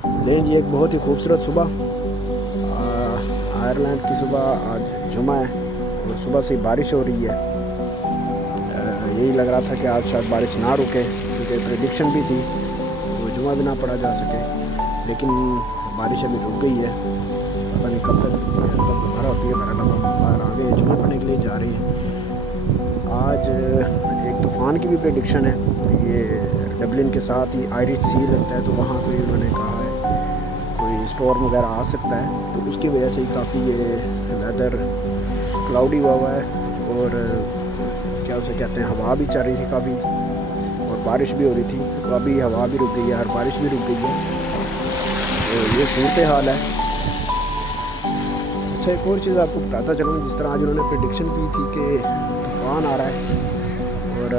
लें जी, एक बहुत ही खूबसूरत सुबह, आयरलैंड की सुबह। आज जुमा है और सुबह से ही बारिश हो रही है। यही लग रहा था कि आज शायद बारिश ना रुके, क्योंकि प्रेडिक्शन भी थी तो जुमा भी ना पढ़ा जा सके, लेकिन बारिश अभी रुक गई है। पता नहीं कब तक रुकती है, कब दोबारा होती है। बहरहाल हम बाहर आ गए, जुमा पढ़ने के लिए जा रहे हैं। आज एक तूफ़ान की भी प्रेडिक्शन है। ये डबलिन के साथ ही आयरिश सी लगता है, तो वहाँ कोई उन्होंने कहा है कोई स्टॉर्म वगैरह आ सकता है, तो उसकी वजह से ही काफ़ी ये वेदर क्लाउडी हुआ है। और क्या उसे कहते हैं, हवा भी चल रही थी काफ़ी और बारिश भी हो रही थी। तो अभी हवा भी रुक गई है और बारिश भी रुक गई है, तो ये सूरत हाल है। अच्छा, एक और चीज़ आपको बताता चलूँ, जिस तरह आज उन्होंने प्रेडिक्शन की थी कि तूफ़ान आ रहा है और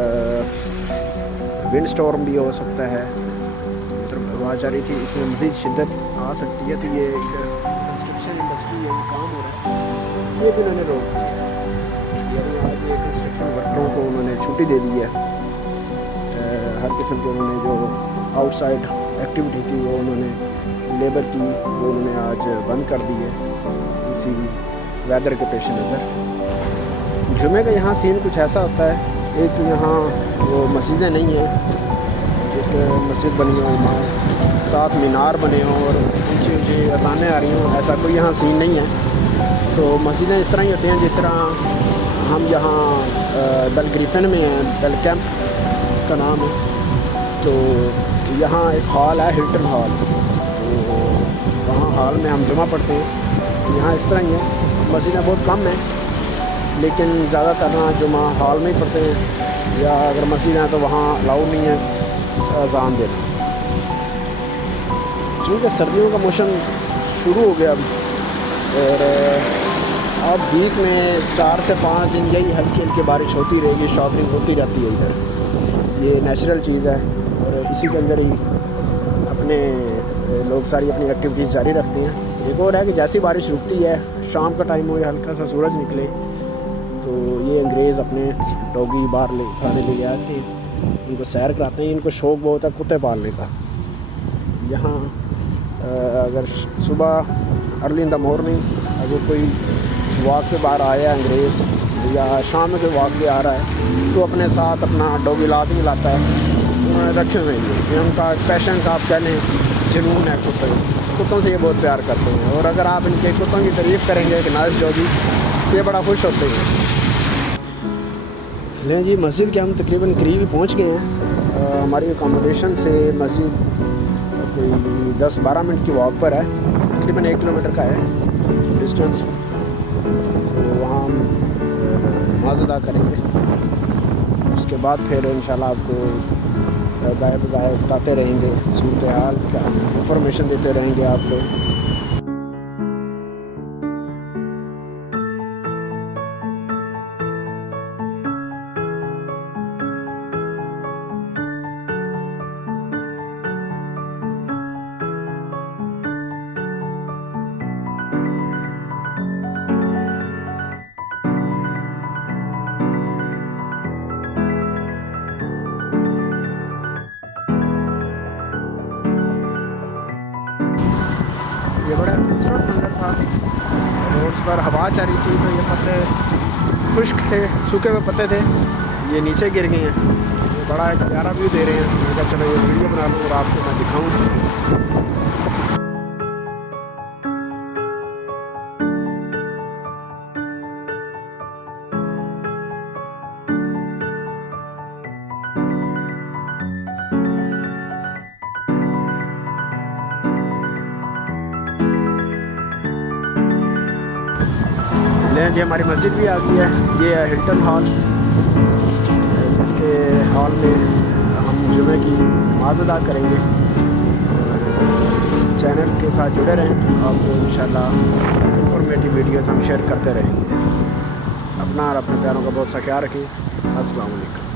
विंड स्टॉर्म भी हो सकता है, मतलब आवाज़ आ रही थी इसमें मज़ीद शिद्दत आ सकती है। तो ये कंस्ट्रक्शन इंडस्ट्री है, ये काम हो रहा है, ये भी उन्होंने रोक दिया है। यानी आज ये कंस्ट्रक्शन वर्करों को उन्होंने छुट्टी दे दी है। हर किस्म के उन्होंने जो आउटसाइड एक्टिविटी थी वो उन्होंने लेबर की वो उन्होंने आज बंद कर दी है, इसी वेदर के पेश नज़र। जुमे का यहाँ सीन कुछ ऐसा होता है, एक तो यहाँ वो मस्जिदें नहीं हैं, जिसके मस्जिद बनी हो, वहाँ 7 मीनार बने हों और ऊँची ऊँची अज़ानें आ रही हों, ऐसा कोई यहाँ सीन नहीं है। तो मस्जिदें इस तरह ही होती हैं जिस तरह हम यहाँ डल ग्रिफिन में हैं, डल कैंप इसका नाम है। तो यहाँ एक हॉल है, हिल्टन हॉल, तो वहाँ हॉल में हम जुमा पढ़ते हैं। यहाँ इस तरह ही है, मस्जिदें बहुत कम हैं, लेकिन ज़्यादातर ना जुमा हॉल में ही पढ़ते हैं, या अगर मस्जिद हैं तो वहाँ अलाउड नहीं है अज़ान देना। चूँकि सर्दियों का मौसम शुरू हो गया अभी, और अब वीक में 4 से 5 दिन यही हल्की हल्की बारिश होती रहेगी, शॉपिंग होती रहती है इधर। ये नेचुरल चीज़ है और इसी के अंदर ही अपने लोग सारी अपनी एक्टिविटीज़ जारी रखते हैं। एक और है कि जैसी बारिश रुकती है, शाम का टाइम हो या हल्का सा सूरज निकले, तो ये अंग्रेज़ अपने डॉगी बाहर ले खाने ले आते हैं, इनको सैर कराते हैं। इनको शौक़ बहुत है कुत्ते पालने का। यहाँ अगर सुबह अर्ली इन द मॉर्निंग अगर कोई वॉक पे बाहर आया अंग्रेज़, या शाम में कोई वॉक पे आ रहा है, तो अपने साथ अपना डॉगी लाजमी लाता है। उन्होंने रखे हुए हैं, ये उनका पैशन का आप कह लें, जुनून है। कुत्तों से ये बहुत प्यार करते हैं, और अगर आप इनके कुत्तों की तारीफ़ करेंगे कि नाइस डॉगी, ये बड़ा खुश होते हैं। लें जी, मस्जिद के हम तकरीबन करीब ही पहुँच गए हैं। हमारी अकोमोडेशन से मस्जिद कोई 10-12 मिनट की वॉक पर है, तकरीबन 1 किलोमीटर का है डिस्टेंस। तो वहाँ हम नमाज़ अदा करेंगे, उसके बाद फिर इंशाल्लाह आपको गाय बगाए बताते रहेंगे, सूरत हाल का इंफॉर्मेशन देते रहेंगे आपको। ये बड़ा खूबसूरत मंजर था। रोड्स पर हवा चल रही थी, तो ये पत्ते खुश्क थे, सूखे हुए पत्ते थे, ये नीचे गिर गए हैं। ये बड़ा एक प्यारा व्यू दे रहे हैं। मैंने कहा चलो ये वीडियो बना लूँ और आपको मैं दिखाऊँ। लें जी, हमारी मस्जिद भी आ गई है। ये है हिल्टन हॉल, इसके हॉल में हम जुमे की नमाज़ अदा करेंगे। चैनल के साथ जुड़े रहें, आपको इंशाल्लाह इंफॉर्मेटिव वीडियोस हम शेयर करते रहेंगे। अपना और अपने प्यारों का बहुत सा ख्याल रखें। अस्सलाम वालेकुम।